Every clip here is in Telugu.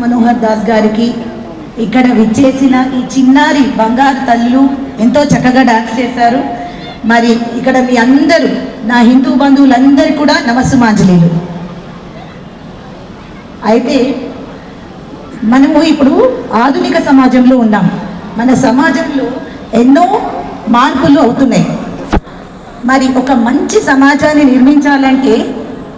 మనోహర్ దాస్ గారికి, ఇక్కడ విచ్చేసిన ఈ చిన్నారి బంగారు తల్లు ఎంతో చక్కగా డాన్స్ చేశారు. మరి ఇక్కడ మీ అందరూ నా హిందూ బంధువులందరూ కూడా నమస్సుమాంజలీలు. అయితే మనము ఇప్పుడు ఆధునిక సమాజంలో ఉన్నాం. మన సమాజంలో ఎన్నో మార్పులు అవుతున్నాయి. మరి ఒక మంచి సమాజాన్ని నిర్మించాలంటే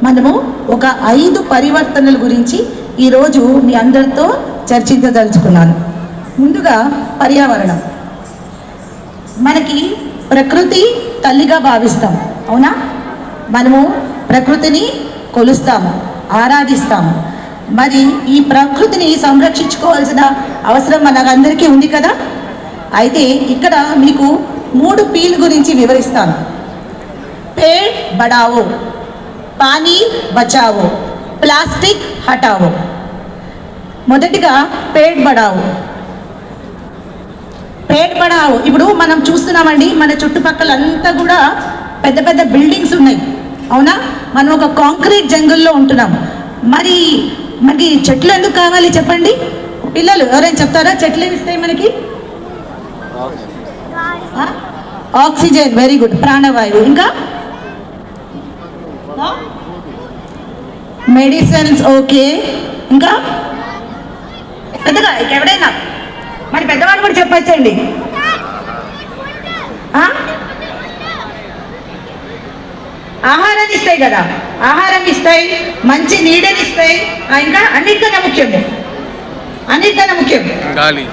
మనము ఒక 5 పరివర్తనల గురించి ఈరోజు మీ అందరితో చర్చించదలుచుకున్నాను. ముందుగా పర్యావరణం. మనకి ప్రకృతి తల్లిగా భావిస్తాం, అవునా? మనము ప్రకృతిని కొలుస్తాము, ఆరాధిస్తాము. మరి ఈ ప్రకృతిని సంరక్షించుకోవాల్సిన అవసరం మనకందరికీ ఉంది కదా. అయితే ఇక్కడ మీకు 3 P'ల గురించి వివరిస్తాను. పేడ్ బడావో, పానీ బచావో, ప్లాస్టిక్ హటావో. మొదటిగా పేడ్ బడావో. పేడ్ బడావో ఇప్పుడు మనం చూస్తున్నామండి, మన చుట్టుపక్కల అంతా కూడా పెద్ద పెద్ద బిల్డింగ్స్ ఉన్నాయి, అవునా? మనం ఒక కాంక్రీట్ జంగుల్లో ఉంటున్నాం. మరి మనకి చెట్లు ఎందుకు కావాలి చెప్పండి? పిల్లలు ఎవరైనా చెప్తారా? చెట్లు ఏమి ఇస్తాయి మనకి? ఆక్సిజన్, వెరీ గుడ్, ప్రాణవాయువు. ఇంకా మెడిసిన్స్, ఓకే. ఇంకా పెద్దగా ఎవడైనా మరి పెద్దవాళ్ళు కూడా చెప్పచ్చండి. ఆహారాన్ని ఇస్తాయి కదా, ఆహారం ఇస్తాయి, మంచి నీడని ఇస్తాయి. ఇంకా అన్నిటికన్నా ముఖ్యం గాలి.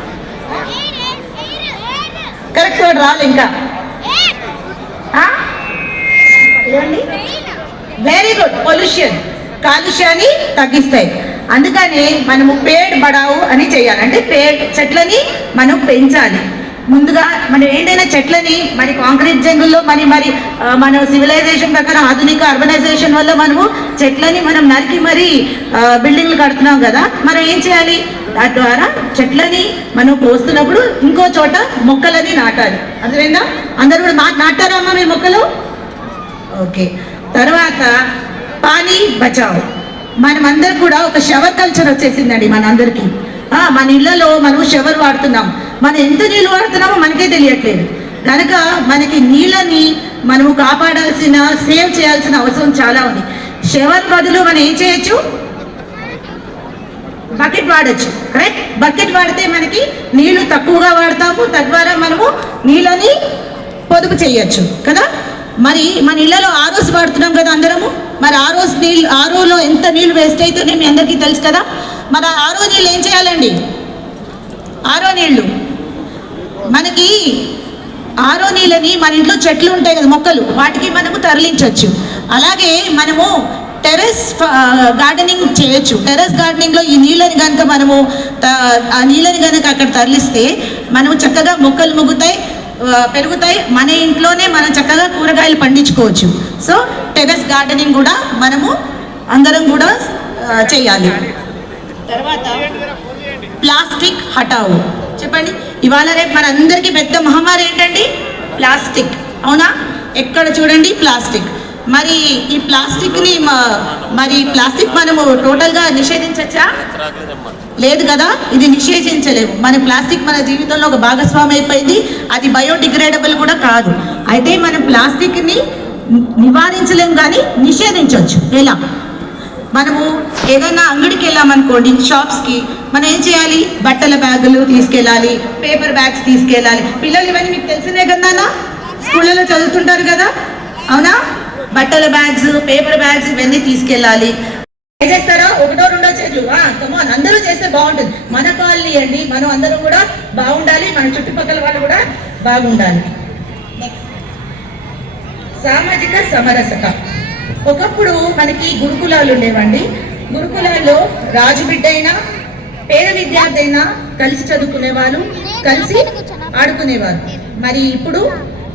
కరెక్ట్ వర్డ్ రాదు. ఇంకా వెరీ గుడ్, పొల్యూషన్, కాలుష్యాన్ని తగ్గిస్తాయి. అందుకని మనము పేడ్ బడావు అని చేయాలి. అంటే చెట్లని మనం పెంచాలి. ముందుగా మనం ఏదైనా చెట్లని మరి కాంక్రీట్ జంగుల్లో మన సివిలైజేషన్ ప్రకారం ఆధునిక అర్బనైజేషన్ వల్ల మనము చెట్లని మనం నరికి మరి బిల్డింగ్లు కడుతున్నాం కదా. మనం ఏం చేయాలి? దాని ద్వారా చెట్లని మనం పోస్తున్నప్పుడు ఇంకో చోట మొక్కలని నాటాలి. అర్థమైందా? అందరూ కూడా నాటారా అమ్మా మీ మొక్కలు? ఓకే. తర్వాత పానీ బచావ్. మనమందరూ కూడా ఒక షవర్ కల్చర్ వచ్చేసిందండి మనందరికీ. మన ఇళ్లలో మనం షవర్ వాడుతున్నాం. మనం ఎంత నీళ్ళు వాడుతున్నామో మనకే తెలియట్లేదు. కనుక మనకి నీళ్ళని మనము కాపాడాల్సిన, సేవ్ చేయాల్సిన అవసరం చాలా ఉంది. షవర్ బదులు మనం ఏం చేయొచ్చు? బకెట్ వాడచ్చు. కరెక్ట్. బకెట్ వాడితే మనకి నీళ్లు తక్కువగా వాడతాము, తద్వారా మనము నీళ్ళని పొదుపు చేయొచ్చు కదా. మరి మన ఇళ్లలో ఆరోస్ వాడుతున్నాం కదా అందరము. మరి ఆరోలో ఎంత నీళ్ళు వేస్ట్ అవుతుందో మీ అందరికీ తెలుసు కదా. మరి ఆరో నీళ్ళు ఏం చేయాలండి? ఆరో నీళ్ళు మనకి ఆరో నీళ్ళని మన ఇంట్లో చెట్లు ఉంటాయి కదా, మొక్కలు, వాటికి మనము తరలించవచ్చు. అలాగే మనము టెర్రస్ గార్డెనింగ్ చేయొచ్చు. టెర్రస్ గార్డెనింగ్లో ఈ నీళ్ళని కనుక మనము అక్కడ తరలిస్తే మనము చక్కగా మొక్కలు పెరుగుతాయి. మన ఇంట్లోనే మనం చక్కగా కూరగాయలు పండించుకోవచ్చు. సో టెర్రస్ గార్డెనింగ్ కూడా మనము అందరం కూడా చేయాలి. తర్వాత ప్లాస్టిక్ హటావు. చెప్పండి, ఇవాళ రేపు మన అందరికీ పెద్ద మహమ్మారి ఏంటండి? ప్లాస్టిక్, అవునా? ఎక్కడ చూడండి ప్లాస్టిక్. మరి ఈ ప్లాస్టిక్ని ప్లాస్టిక్ మనము టోటల్గా నిషేధించచ్చా? లేదు కదా, ఇది నిషేధించలేము. మన ప్లాస్టిక్ మన జీవితంలో ఒక భాగస్వామి అయిపోయింది. అది బయోడిగ్రేడబుల్ కూడా కాదు. అయితే మనం ప్లాస్టిక్ని నివారించలేము కానీ నిషేధించవచ్చు. ఎలా? మనము ఏదైనా అంగడికి వెళ్ళామనుకోండి, షాప్స్కి, మనం ఏం చేయాలి? బట్టల బ్యాగులు తీసుకెళ్ళాలి, పేపర్ బ్యాగ్స్ తీసుకెళ్ళాలి. పిల్లలు ఇవన్నీ మీకు తెలిసినే కదా, స్కూళ్ళలో చదువుతుంటారు కదా, అవునా? బట్టల బ్యాగ్స్, పేపర్ బ్యాగ్స్ ఇవన్నీ తీసుకెళ్ళాలి. ఏం చేస్తారా? 1-2 చెట్లు కమాన్ అందరూ చేస్తే బాగుంటుంది. మన కాలనీ అండి, మనం అందరం కూడా బాగుండాలి, మన చుట్టుపక్కల వాళ్ళు కూడా బాగుండాలి. సామాజిక సమరసత. ఒకప్పుడు మనకి గురుకులాలు ఉండేవండి. గురుకులాల్లో రాజు బిడ్డ అయినా పేద విద్యార్థి అయినా కలిసి చదువుకునేవాళ్ళు, కలిసి ఆడుకునేవారు. మరి ఇప్పుడు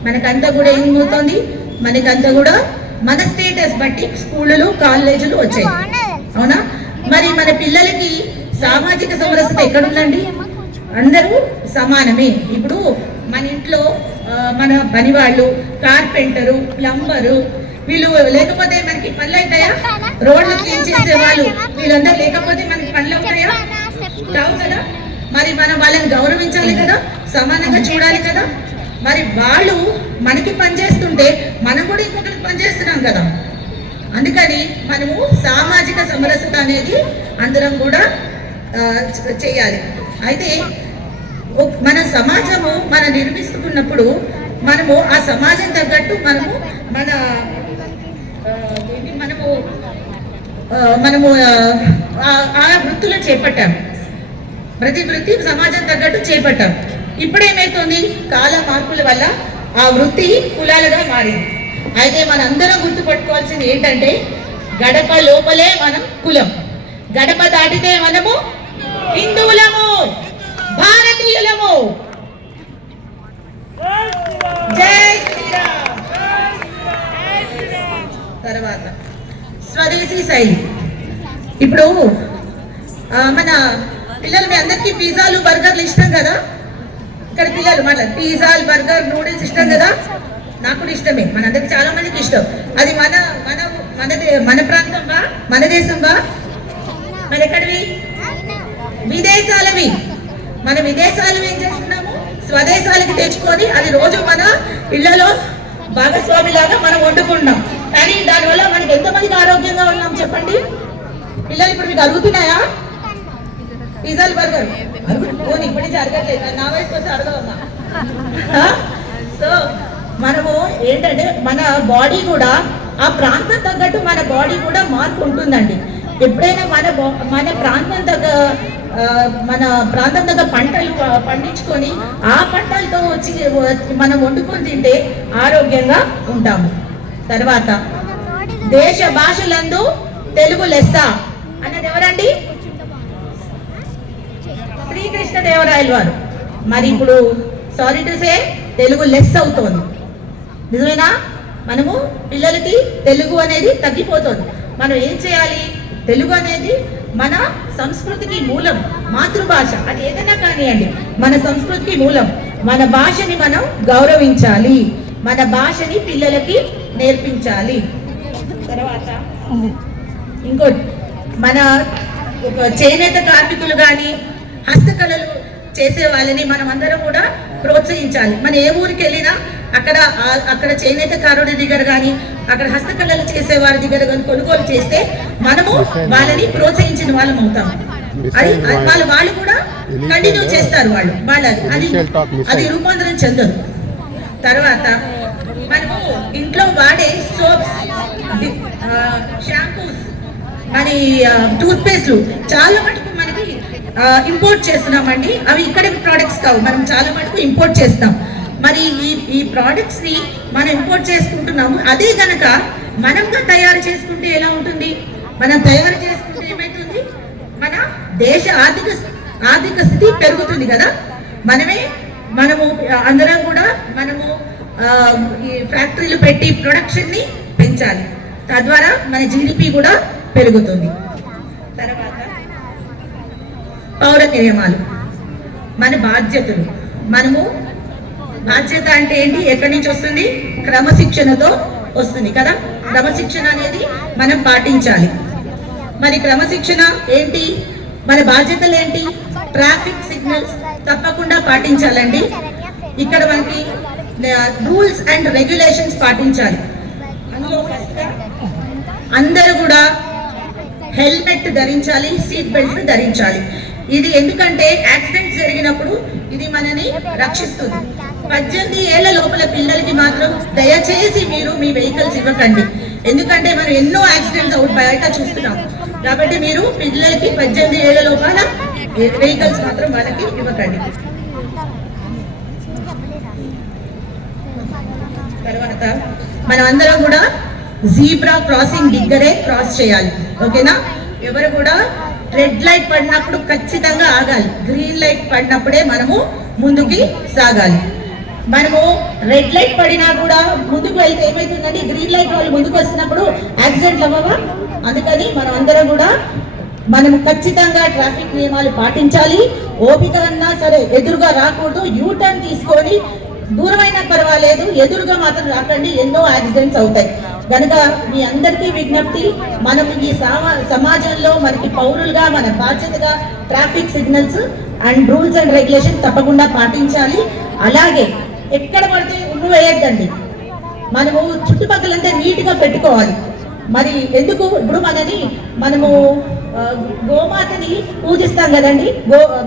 మనకంతా కూడా ఏమవుతుంది? మనకంతా కూడా మన స్టేటస్ బట్టి స్కూళ్ళు, కాలేజీలు వచ్చాయి, అవునా? మరి మన పిల్లలకి సామాజిక సమరసత ఎక్కడుందండి? అందరూ సమానమే. ఇప్పుడు మన ఇంట్లో మన పనివాళ్ళు, కార్పెంటరు, ప్లంబరు, వీళ్ళు లేకపోతే మనకి పనులు అవుతాయా? రోడ్లు క్లీన్ చేసే వాళ్ళు వీళ్ళందరూ లేకపోతే మనకి పనులు అవుతాయా? మరి మనం వాళ్ళని గౌరవించాలి కదా, సమానంగా చూడాలి కదా. మరి వాళ్ళు మనకి పనిచేస్తుంటే మనం కూడా ఇంకొకరికి పనిచేస్తున్నాం కదా. అందుకని మనము సామాజిక సమరసత అనేది అందరం కూడా చేయాలి. అయితే మన సమాజము మనం నిర్మిస్తున్నప్పుడు మనము ఆ సమాజం తగ్గట్టు మనము మనము ఆ వృత్తులు చేపట్టాం. ప్రతి వృత్తి సమాజం తగ్గట్టు చేపట్టాం. ఇప్పుడేమైతుంది, కాల మార్పుల వల్ల ఆ వృత్తి కులాలుగా మారింది. అయితే మనందరం గుర్తుపెట్టుకోవాల్సింది ఏంటంటే, గడప లోపలే మనం కులం, గడప దాటితే మనము హిందువులము, భారతీయులము. జై శ్రీరామ్. తర్వాత స్వదేశీ శైలి. ఇప్పుడు మన పిల్లలు, మీ అందరికీ పిజ్జాలు బర్గర్లు ఇష్టం కదా. ఇక్కడ పిల్లలు మళ్ళీ పిజ్జాలు బర్గర్ నూడిల్స్ ఇష్టం కదా. నాకు కూడా ఇష్టమే, మనందరికి చాలా మందికి ఇష్టం. అది మన మన మన ప్రాంతం బా, మన దేశం బా, మన ఎక్కడివి, విదేశాలవి. మన విదేశాలు ఏం చేస్తున్నాము, స్వదేశాలకి తెచ్చుకొని అది రోజు మన ఇళ్లలో భాగస్వామిలాగా మనం వండుకుంటున్నాం. కానీ దానివల్ల మనకి ఎంతమందికి ఆరోగ్యంగా ఉన్నాం చెప్పండి పిల్లలు. ఇప్పుడు మీకు అరుగుతున్నాయా పిజ్జాలు బర్గర్? పోనీ ఇప్పటి నుంచి అరగట్లేదు, నా వయసు వచ్చి అరగవమ్మా. సో మనము ఏంటంటే మన బాడీ కూడా ఆ ప్రాంతం తగ్గట్టు మన బాడీ కూడా మార్పు ఉంటుందండి. ఎప్పుడైనా మన ప్రాంతం తగ్గ పంటలు పండించుకొని ఆ పంటలతో వచ్చి మనం వండుకొని తింటే ఆరోగ్యంగా ఉంటాము. తర్వాత దేశ భాషలందు తెలుగు లెస్స అన్నది ఎవరండి? శ్రీకృష్ణదేవరాయల వారు. మరి ఇప్పుడు sorry to say Telugu less అవుతోంది. నిజమేనా? మనము పిల్లలకి తెలుగు అనేది తగ్గిపోతుంది. మనం ఏం చేయాలి? తెలుగు అనేది మన సంస్కృతికి మూలం, మాతృభాష. అది ఏదైనా కానివ్వండి, మన సంస్కృతికి మూలం. మన భాషని మనం గౌరవించాలి, మన భాషని పిల్లలకి నేర్పించాలి. తర్వాత ఇంకోటి, మన చేనేత కార్మికులు కానీ హస్తకళలు చేసే వాళ్ళని మనం అందరం కూడా ప్రోత్సహించాలి. మన ఏ ఊరికి వెళ్ళినా అక్కడ చేనేతకారుడి దగ్గర కానీ అక్కడ హస్తకళలు చేసే వారి దగ్గర కానీ కొనుగోలు చేస్తే మనము వాళ్ళని ప్రోత్సహించిన వాళ్ళం అవుతాం. వాళ్ళు కూడా కంటిన్యూ చేస్తారు. అది రూపాంతరం చెందదు. తర్వాత మనము ఇంట్లో వాడే సోప్స్, షాంపూస్, మరి టూత్ పేస్ట్లు చాలా మటుకు మనకి ఇంపోర్ట్ చేస్తున్నామండి. అవి ఇక్కడ ప్రోడక్ట్స్ కావు, మనం చాలా మటుకు ఇంపోర్ట్ చేస్తాం. మరి ఈ ప్రోడక్ట్స్ ని మనం ఇంపోర్ట్ చేసుకుంటున్నాము. అదే గనక మనంగా తయారు చేసుకుంటే ఎలా ఉంటుంది? మనం తయారు చేసుకుంటే ఏమైతుంది? మన దేశ ఆర్థిక స్థితి పెరుగుతుంది కదా. మనము అందరం కూడా మనము ఈ ఫ్యాక్టరీలు పెట్టి ప్రొడక్షన్ ని పెంచాలి. తద్వారా మన జీడిపి కూడా పెరుగుతుంది. తర్వాత పౌర నియమాలు, మన బాధ్యతలు. బాధ్యత అంటే ఏంటి? ఎక్కడి నుంచి వస్తుంది? క్రమశిక్షణతో వస్తుంది కదా. క్రమశిక్షణ అనేది మనం పాటించాలి. మరి క్రమశిక్షణ ఏంటి? మన బాధ్యతలు ఏంటి? ట్రాఫిక్ సిగ్నల్స్ తప్పకుండా పాటించాలండి. ఇక్కడ మనకి రూల్స్ అండ్ రెగ్యులేషన్స్ పాటించాలి. అందులో ఫస్ట్ అందరూ కూడా హెల్మెట్ ధరించాలి, సీట్ బెల్ట్ ధరించాలి. ఇది ఎందుకంటే యాక్సిడెంట్స్ జరిగినప్పుడు ఇది మనని రక్షిస్తుంది. 18 ఏళ్ల లోపల పిల్లలకి మాత్రం దయచేసి మీరు మీ వెహికల్స్ ఇవ్వకండి. ఎందుకంటే మనం ఎన్నో యాక్సిడెంట్స్ బయట చూస్తున్నాం. కాబట్టి మీరు పిల్లలకి 18 ఏళ్ల లోపల వెహికల్స్ మాత్రం వాళ్ళకి ఇవ్వకండి. తర్వాత మనం అందరం కూడా జీబ్రా క్రాసింగ్ దగ్గరే క్రాస్ చేయాలి. ఓకేనా? ఎవరు కూడా రెడ్ లైట్ పడినప్పుడు ఖచ్చితంగా ఆగాలి. గ్రీన్ లైట్ పడినప్పుడే మనము ముందుకి సాగాలి. మనము రెడ్ లైట్ పడినా కూడా ముందుకు వెళ్తే ఏమైతుందంటే, గ్రీన్ లైట్ వాళ్ళు ముందుకు వస్తున్నప్పుడు యాక్సిడెంట్లు అవ్వవా? అందుకని మనం అందరం కూడా మనము ఖచ్చితంగా ట్రాఫిక్ నియమాలు పాటించాలి. ఓపిక అన్నా సరే ఎదురుగా రాకూడదు. యూటర్న్ తీసుకొని దూరమైనా పర్వాలేదు, ఎదురుగా మాత్రం రాకండి. ఎన్నో యాక్సిడెంట్స్ అవుతాయి. కనుక మీ అందరికీ విజ్ఞప్తి, మనం ఈ సమాజంలో మనకి పౌరులుగా మన బాధ్యతగా traffic signals and rules and regulation తప్పకుండా పాటించాలి. అలాగే ఎక్కడ పడితే ఉమ్ము వేయద్దండి. మనము చుట్టుపక్కలంతా నీట్గా పెట్టుకోవాలి. మరి ఎందుకు ఇప్పుడు మనము గోమాతని పూజిస్తాం కదండి,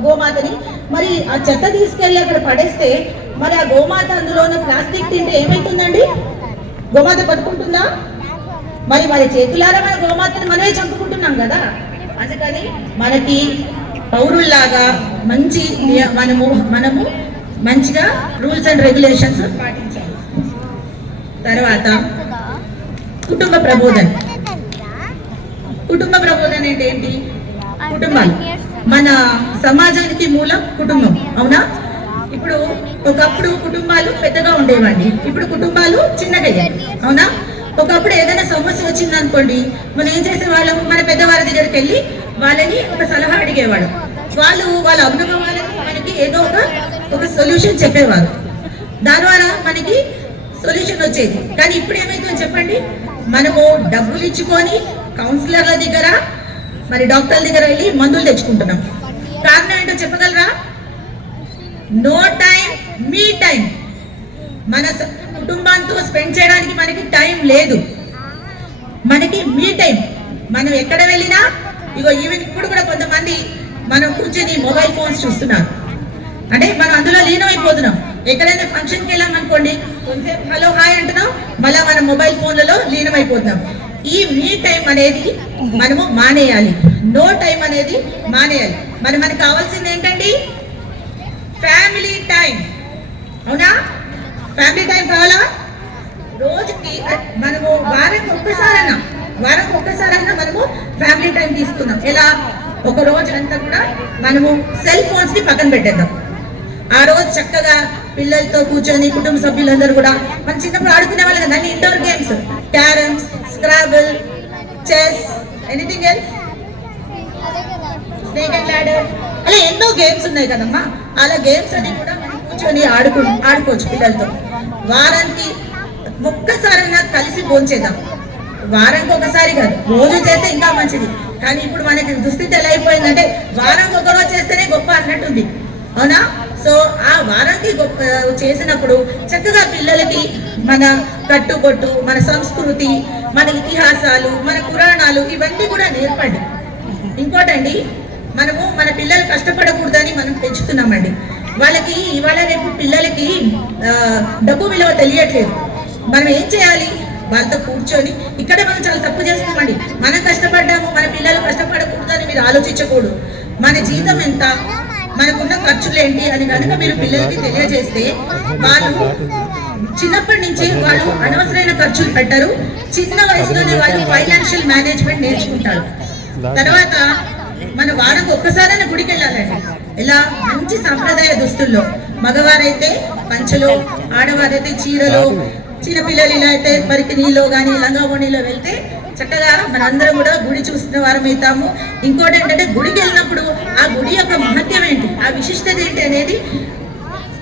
గోమాతని. మరి ఆ చెత్త తీసుకెళ్ళి అక్కడ పడేస్తే మరి ఆ గోమాత అందులో ఉన్న ప్లాస్టిక్ తింటే ఏమవుతుందండి? గోమాత బతుకుంటుందా? మరి చేతులారా మన గోమాతని మనమే చంపుకుంటున్నాం కదా. అందుకని మనకి పౌరుల్లాగా మనము మంచిగా రూల్స్ అండ్ రెగ్యులేషన్స్ పాటించాలి. తర్వాత కుటుంబ ప్రబోధన. కుటుంబ ప్రబోధన అంటే ఏంటి? కుటుంబాలు మన సమాజానికి మూలం కుటుంబం, అవునా? ఇప్పుడు ఒకప్పుడు కుటుంబాలు పెద్దగా ఉండేవండి, ఇప్పుడు కుటుంబాలు చిన్నగా అయ్యాయి, అవునా? ఒకప్పుడు ఏదైనా సమస్య వచ్చింది అనుకోండి, మనం ఏం చేసేవాళ్ళం? మన పెద్దవారి దగ్గరికి వెళ్ళి వాళ్ళని ఒక సలహా అడిగేవాడు. వాళ్ళ అనుభవాలను మనకి ఏదో ఒక సొల్యూషన్ చెప్పేవారు. దాని ద్వారా మనకి సొల్యూషన్ వచ్చేది. కానీ ఇప్పుడు ఏమైతుందో చెప్పండి, మనము డబ్బులు ఇచ్చుకొని కౌన్సిలర్ల దగ్గర మరి డాక్టర్ల దగ్గర వెళ్ళి మందులు తెచ్చుకుంటున్నాం. కారణం ఏంటో చెప్పగలరా? నో టైం, మీ టైం. మన కుటుంబంతో స్పెండ్ చేయడానికి మనకి టైం లేదు. మనకి మీ టైం. మనం ఎక్కడ వెళ్ళినా ఈవెన్ ఇప్పుడు కూడా కొంతమంది మనం కూర్చొని మొబైల్ ఫోన్స్ చూస్తున్నారు. అంటే మనం అందులో లీనమైపోతున్నాం. ఎక్కడైనా ఫంక్షన్కి వెళ్ళాం అనుకోండి, కొంచెం హలో హాయ్ అంటున్నాం, మళ్ళీ మన మొబైల్ ఫోన్లలో లీనమైపోతున్నాం. ఈ మీ టైం అనేది మనము మానేయాలి. నో టైం అనేది మానేయాలి. మనకు కావాల్సింది ఏంటండి? ఫ్యామిలీ టైం, అవునా? ఫ్యామిలీ టైం కావాలా? రోజుకి మనము వారానికి ఒక్కసారైనా మనము ఫ్యామిలీ టైం తీసుకుందాం. ఎలా? ఒక రోజు అంతా కూడా మనము సెల్ ఫోన్స్ ని పక్కన పెట్టేద్దాం. ఆ రోజు చక్కగా పిల్లలతో కూర్చొని కుటుంబ సభ్యులందరూ కూడా మన చిన్నప్పుడు ఆడుకునే వాళ్ళు కదా అన్ని indoor games, carroms, scrabble, chess, anything else, snake and ladder, అలా ఎన్నో గేమ్స్ ఉన్నాయి కదమ్మా. అలా గేమ్స్ అన్ని కూడా మనం కూర్చొని ఆడుకోవచ్చు పిల్లలతో. వారానికి ఒక్కసారైనా కలిసి భోంచేద్దాం. వారానికి ఒకసారి కాదు, రోజు చేస్తే ఇంకా మంచిది. కానీ ఇప్పుడు మనకి దుస్థితి ఎలా అయిపోయిందంటే వారానికి ఒక రోజు చేస్తేనే గొప్ప అన్నట్టుంది, అవునా? సో ఆ వారానికి చేసినప్పుడు చక్కగా పిల్లలకి మన కట్టుబొట్టు, మన సంస్కృతి, మన ఇతిహాసాలు, మన పురాణాలు ఇవన్నీ కూడా నేర్పండి. ఇంకోటండి, మనము మన పిల్లలు కష్టపడకూడదని మనం పెంచుతున్నామండి. వాళ్ళకి ఇవాళ రేపు పిల్లలకి డబ్బు విలువ తెలియట్లేదు. మనం ఏం చేయాలి? వాళ్ళతో కూర్చొని, ఇక్కడ మనం చాలా తప్పు చేస్తామండి. మనం కష్టపడ్డాము, మన పిల్లలు కష్టపడకూడదని మీరు ఆలోచించకూడదు. మన జీతం ఎంత, మనకున్న ఖర్చులు ఏంటి అని కనుక మీరు పిల్లలకి తెలియజేస్తే వాళ్ళు చిన్నప్పటి నుంచి వాళ్ళు అనవసరమైన ఖర్చులు పెట్టరు. చిన్న వయసులోనే వాళ్ళు ఫైనాన్షియల్ మేనేజ్మెంట్ నేర్చుకుంటారు. తర్వాత మన వారానికి ఒక్కసారైనా గుడికి వెళ్ళాలండి. ఇలా మంచి సాంప్రదాయ దుస్తుల్లో, మగవారైతే పంచలో, ఆడవారైతే చీరలో, చిన్నపిల్లలు ఇలా అయితే పరికిణీలో కానీ లంగావోణిలో వెళ్తే చక్కగా మనందరం కూడా గుడి చూస్తున్న వారం అవుతాము. ఇంకోటి ఏంటంటే గుడికి వెళ్ళినప్పుడు ఆ గుడి యొక్క మహత్యం ఏంటి, ఆ విశిష్టత ఏంటి అనేది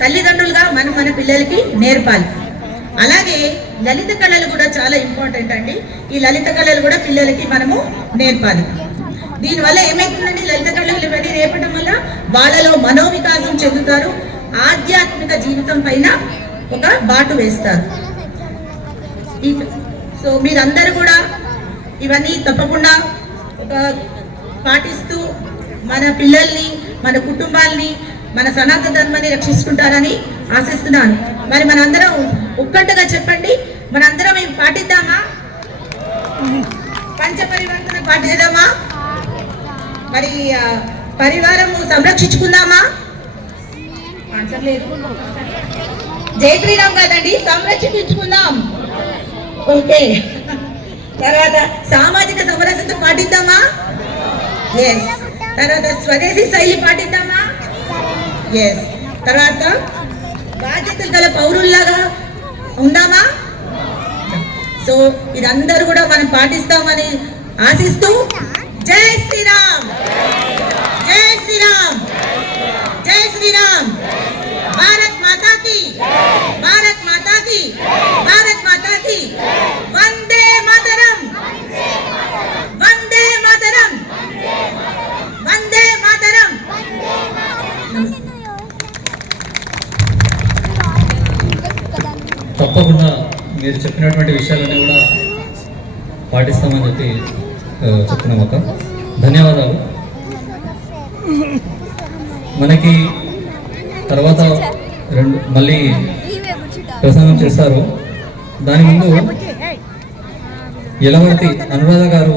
తల్లిదండ్రులుగా మన పిల్లలకి నేర్పాలి. అలాగే లలిత కళలు కూడా చాలా ఇంపార్టెంట్ అండి. ఈ లలిత కళలు కూడా పిల్లలకి మనము నేర్పాలి. దీనివల్ల ఏమైతుందండి? లలిత కళలు ఇవన్నీ నేర్పడం వల్ల వాళ్ళలో మనోవికాసం చెందుతారు. ఆధ్యాత్మిక జీవితం పైన ఒక బాటు వేస్తారు. సో మీరందరూ కూడా ఇవన్నీ తప్పకుండా పాటిస్తూ మన పిల్లల్ని, మన కుటుంబాల్ని, మన సనాతన ధర్మాన్ని రక్షిస్తుంటారని ఆశిస్తున్నాను. మరి మనందరం ఒక్కట్టుగా చెప్పండి, మనందరం మేము పాటిద్దామా? పంచపరివర్తన పాటిద్దామా? మరి పరివారము సంరక్షించుకుందామా? ఆన్సర్ లేదు. జై శ్రీరామ్ కదండి, సంరక్షించుకుందాం. ఓకే. తర్వాత సామాజిక సమరసత పాటిద్దామా? ఎస్. తర్వాత స్వదేశీ శైలి పాటిద్దామా? ఎస్. తర్వాత బాధ్యతలు గల పౌరుల్లాగా ఉందామా? సో ఇదందరూ కూడా మనం పాటిస్తామని ఆశిస్తూ జై శ్రీరామ్, జై శ్రీరామ్, జై శ్రీరామ్. భారత్ మాతా కీ, భారత్ మాతా కీ, భారత్ మాతా కీ. వందే మాతరం, వందే మాతరం, వందే మాతరం. తప్పకుండా మీరు చెప్పినటువంటి విషయాలన్నీ కూడా పాటిస్తామని చెప్పి చెప్తున్నాం అక్క. ధన్యవాదాలు. మనకి తర్వాత మళ్ళీ ప్రసంగం చేస్తారు. దాని ముందు యలవర్తి అనురాధ గారు